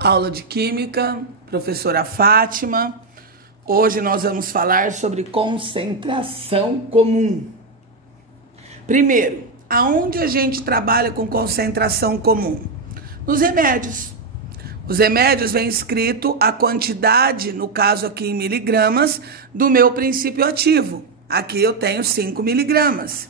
Aula de Química, professora Fátima. Hoje nós vamos falar sobre concentração comum. Primeiro, aonde a gente trabalha com concentração comum? Nos remédios. Os remédios vem escrito a quantidade, no caso aqui em miligramas, do meu princípio ativo. Aqui eu tenho 5 miligramas.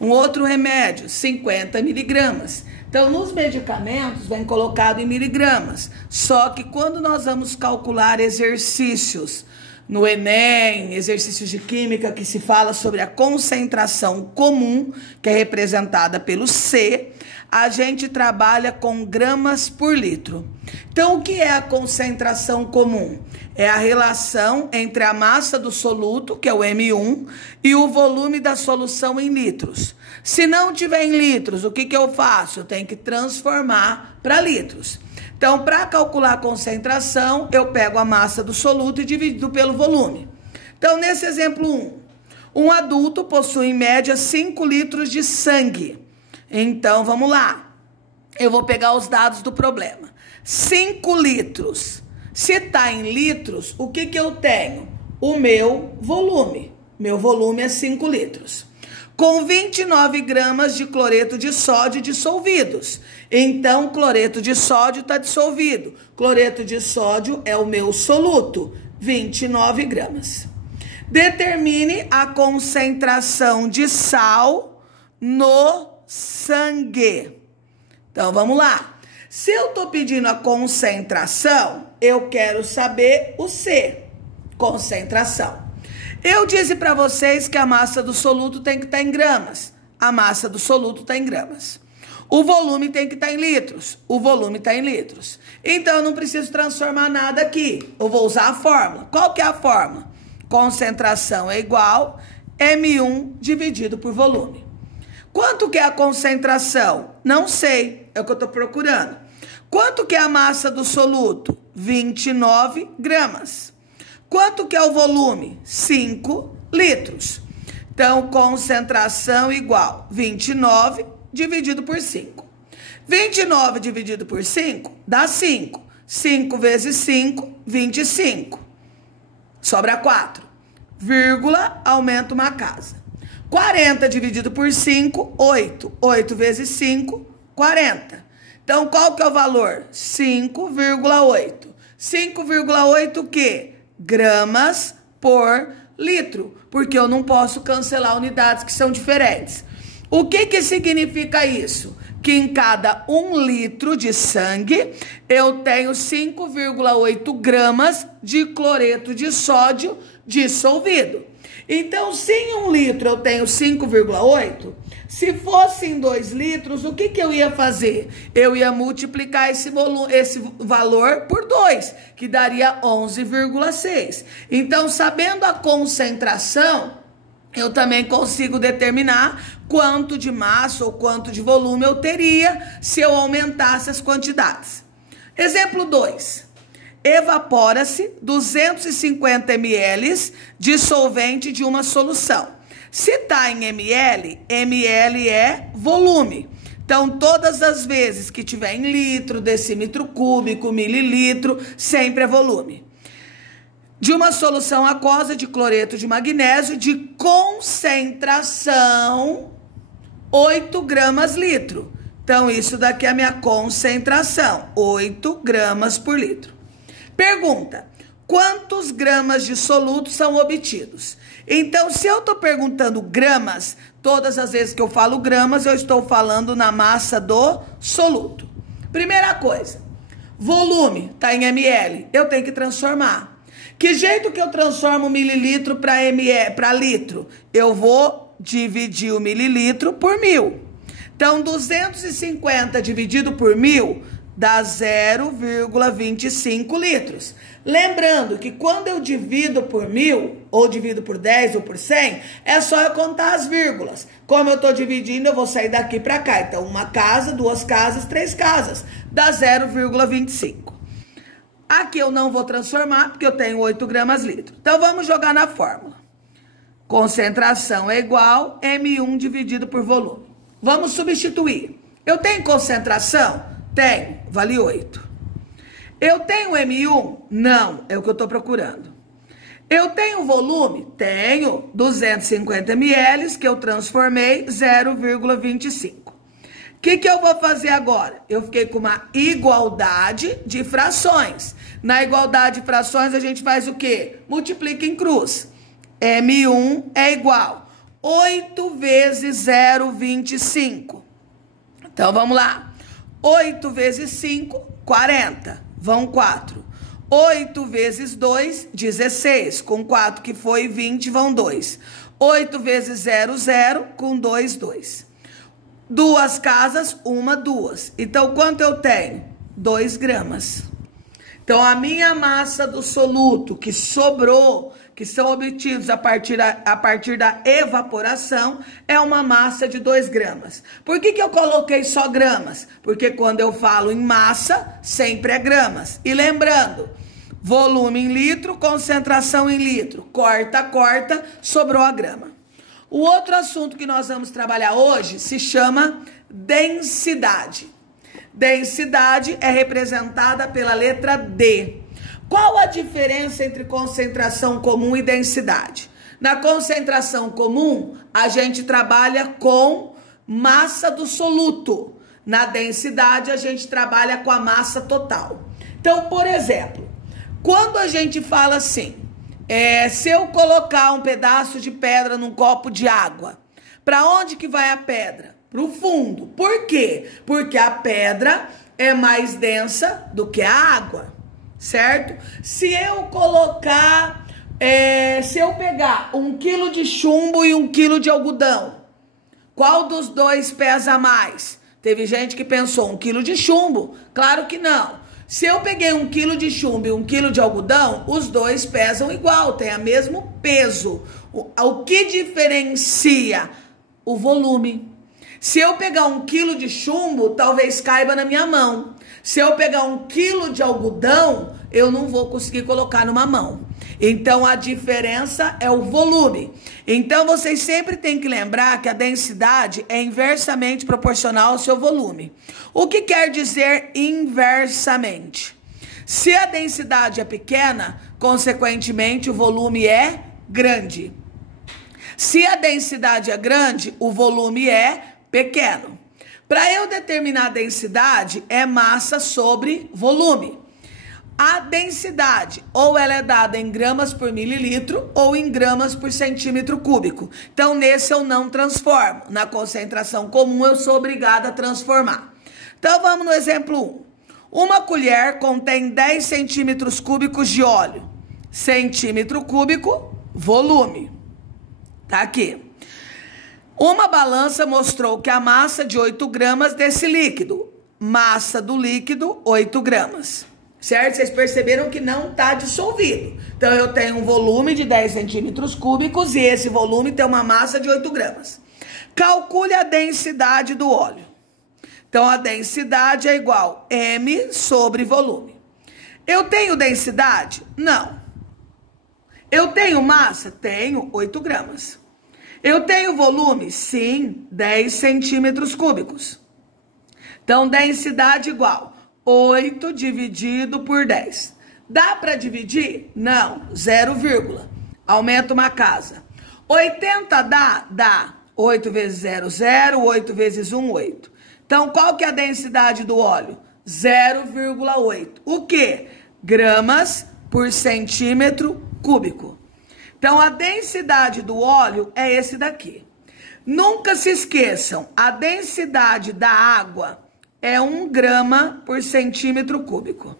Um outro remédio, 50 miligramas. Então, nos medicamentos, vem colocado em miligramas. Só que quando nós vamos calcular exercícios no Enem, exercícios de química, que se fala sobre a concentração comum, que é representada pelo C, a gente trabalha com gramas por litro. Então, o que é a concentração comum? É a relação entre a massa do soluto, que é o M1, e o volume da solução em litros. Se não tiver em litros, o que eu faço? Eu tenho que transformar para litros. Então, para calcular a concentração, eu pego a massa do soluto e divido pelo volume. Então, nesse exemplo 1, um adulto possui em média 5 litros de sangue. Então, vamos lá. Eu vou pegar os dados do problema. 5 litros. Se está em litros, o que eu tenho? O meu volume. Meu volume é 5 litros. Com 29 gramas de cloreto de sódio dissolvidos. Então, cloreto de sódio está dissolvido. Cloreto de sódio é o meu soluto, 29 gramas. Determine a concentração de sal no sangue. Então, vamos lá. Se eu estou pedindo a concentração, eu quero saber o C, concentração. Eu disse para vocês que a massa do soluto tem que estar em gramas. A massa do soluto está em gramas. O volume tem que estar em litros. O volume está em litros. Então, eu não preciso transformar nada aqui. Eu vou usar a fórmula. Qual que é a fórmula? Concentração é igual M1 dividido por volume. Quanto que é a concentração? Não sei. É o que eu estou procurando. Quanto que é a massa do soluto? 29 gramas. Quanto que é o volume? 5 litros. Então, concentração igual 29 dividido por 5. 29 dividido por 5 dá 5. 5 vezes 5, 25. Sobra 4. Vírgula, aumenta uma casa. 40 dividido por 5, 8. 8 vezes 5, 40. Então, qual que é o valor? 5,8. 5,8 o quê? Gramas por litro, porque eu não posso cancelar unidades que são diferentes. O que significa isso? Que em cada 1 litro de sangue, eu tenho 5,8 gramas de cloreto de sódio dissolvido. Então, se em 1 litro eu tenho 5,8, se fosse em 2 litros, o que eu ia fazer? Eu ia multiplicar esse valor por 2, que daria 11,6. Então, sabendo a concentração, eu também consigo determinar quanto de massa ou quanto de volume eu teria se eu aumentasse as quantidades. Exemplo 2. Evapora-se 250 ml de solvente de uma solução. Se está em ml, ml é volume. Então, todas as vezes que tiver em litro, decímetro cúbico, mililitro, sempre é volume. De uma solução aquosa de cloreto de magnésio de concentração 8 gramas litro. Então, isso daqui é a minha concentração, 8 gramas por litro. Pergunta, quantos gramas de soluto são obtidos? Então, se eu estou perguntando gramas, todas as vezes que eu falo gramas, eu estou falando na massa do soluto. Primeira coisa, volume está em ml, eu tenho que transformar. Que jeito que eu transformo mililitro para litro? Eu vou dividir o mililitro por 1000. Então, 250 dividido por 1000 dá 0,25 litros. Lembrando que quando eu divido por 1000, ou divido por 10 ou por 100, é só eu contar as vírgulas. Como eu estou dividindo, eu vou sair daqui para cá. Então, uma casa, 2 casas, 3 casas, dá 0,25. Aqui eu não vou transformar, porque eu tenho 8 gramas litro. Então, vamos jogar na fórmula. Concentração é igual M1 dividido por volume. Vamos substituir. Eu tenho concentração? Tenho, vale 8. Eu tenho M1? Não, é o que eu estou procurando. Eu tenho volume? Tenho 250 ml que eu transformei 0,25. O que eu vou fazer agora? Eu fiquei com uma igualdade de frações. Na igualdade de frações a gente faz o quê? Multiplica em cruz. M1 é igual 8 vezes 0,25. Então vamos lá. 8 vezes 5, 40. Vão 4. 8 vezes 2, 16. Com 4 que foi 20, vão 2. 8 vezes 0, 0. Com 2, 2. Duas casas, uma, duas. Então, quanto eu tenho? 2 gramas. Então, a minha massa do soluto que sobrou, que são obtidos a partir da evaporação, é uma massa de 2 gramas. Por que eu coloquei só gramas? Porque quando eu falo em massa, sempre é gramas. E lembrando, volume em litro, concentração em litro. Corta, corta, sobrou a grama. O outro assunto que nós vamos trabalhar hoje se chama densidade. Densidade é representada pela letra D. Qual a diferença entre concentração comum e densidade? Na concentração comum, a gente trabalha com massa do soluto. Na densidade, a gente trabalha com a massa total. Então, por exemplo, quando a gente fala assim, se eu colocar um pedaço de pedra num copo de água, para onde que vai a pedra? Para o fundo. Por quê? Porque a pedra é mais densa do que a água, certo? Se eu colocar, se eu pegar 1 quilo de chumbo e 1 quilo de algodão, qual dos dois pesa mais? Teve gente que pensou 1 quilo de chumbo. Claro que não. Se eu peguei 1 quilo de chumbo e 1 quilo de algodão, os dois pesam igual, tem o mesmo peso. O que diferencia? O volume. Se eu pegar 1 quilo de chumbo, talvez caiba na minha mão. Se eu pegar 1 quilo de algodão, eu não vou conseguir colocar numa mão. Então, a diferença é o volume. Então, vocês sempre têm que lembrar que a densidade é inversamente proporcional ao seu volume. O que quer dizer inversamente? Se a densidade é pequena, consequentemente, o volume é grande. Se a densidade é grande, o volume é pequeno. Para eu determinar a densidade, é massa sobre volume. A densidade, ou ela é dada em gramas por mililitro, ou em gramas por centímetro cúbico. Então, nesse eu não transformo. Na concentração comum, eu sou obrigada a transformar. Então, vamos no exemplo 1. Uma colher contém 10 centímetros cúbicos de óleo. Centímetro cúbico, volume. Tá aqui. Uma balança mostrou que a massa de 8 gramas desse líquido. Massa do líquido, 8 gramas. Certo? Vocês perceberam que não está dissolvido. Então, eu tenho um volume de 10 centímetros cúbicos e esse volume tem uma massa de 8 gramas. Calcule a densidade do óleo. Então, a densidade é igual M sobre volume. Eu tenho densidade? Não. Eu tenho massa? Tenho 8 gramas. Eu tenho volume? Sim, 10 centímetros cúbicos. Então, densidade igual 8 dividido por 10. Dá para dividir? Não, 0, aumenta uma casa. 80 dá? Dá. 8 vezes 0, 0. 8 vezes 1, 8. Então, qual que é a densidade do óleo? 0,8. O quê? Gramas por centímetro cúbico. Então, a densidade do óleo é esse daqui. Nunca se esqueçam, a densidade da água é 1 grama por centímetro cúbico.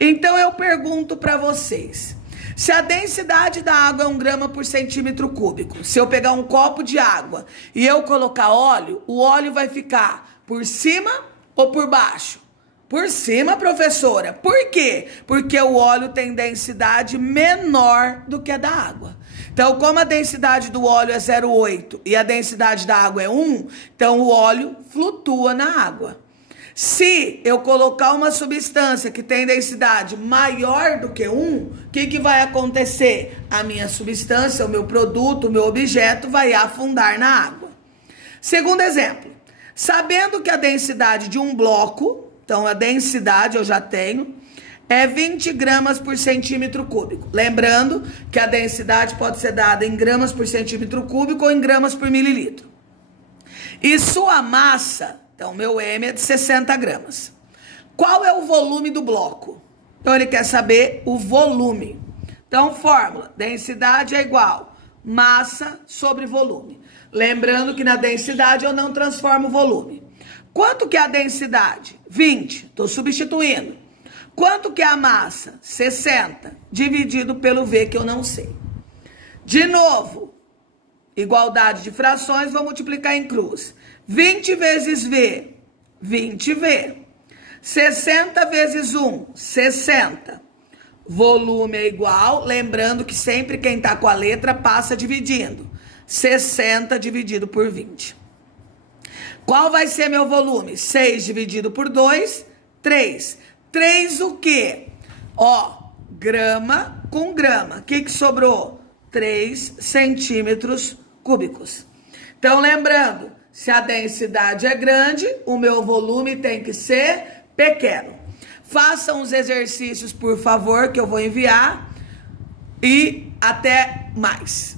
Então, eu pergunto para vocês, se a densidade da água é 1 grama por centímetro cúbico, se eu pegar um copo de água e eu colocar óleo, o óleo vai ficar por cima ou por baixo? Por cima, professora. Por quê? Porque o óleo tem densidade menor do que a da água. Então, como a densidade do óleo é 0,8 e a densidade da água é 1, então o óleo flutua na água. Se eu colocar uma substância que tem densidade maior do que 1, o que vai acontecer? A minha substância, o meu produto, o meu objeto vai afundar na água. Segundo exemplo, sabendo que a densidade de um bloco, então a densidade eu já tenho, é 20 gramas por centímetro cúbico. Lembrando que a densidade pode ser dada em gramas por centímetro cúbico ou em gramas por mililitro. E sua massa, então meu M é de 60 gramas. Qual é o volume do bloco? Então ele quer saber o volume. Então fórmula, densidade é igual massa sobre volume. Lembrando que na densidade eu não transformo o volume. Quanto que é a densidade? 20, estou substituindo. Quanto que é a massa? 60, dividido pelo V, que eu não sei. De novo, igualdade de frações, vou multiplicar em cruz. 20 vezes V, 20V. 60 vezes 1, 60. Volume é igual, lembrando que sempre quem está com a letra passa dividindo. 60 dividido por 20. Qual vai ser meu volume? 6 dividido por 2, 3. 3 o quê? Ó, grama com grama. O que sobrou? 3 centímetros cúbicos. Então, lembrando, se a densidade é grande, o meu volume tem que ser pequeno. Façam os exercícios, por favor, que eu vou enviar. E até mais.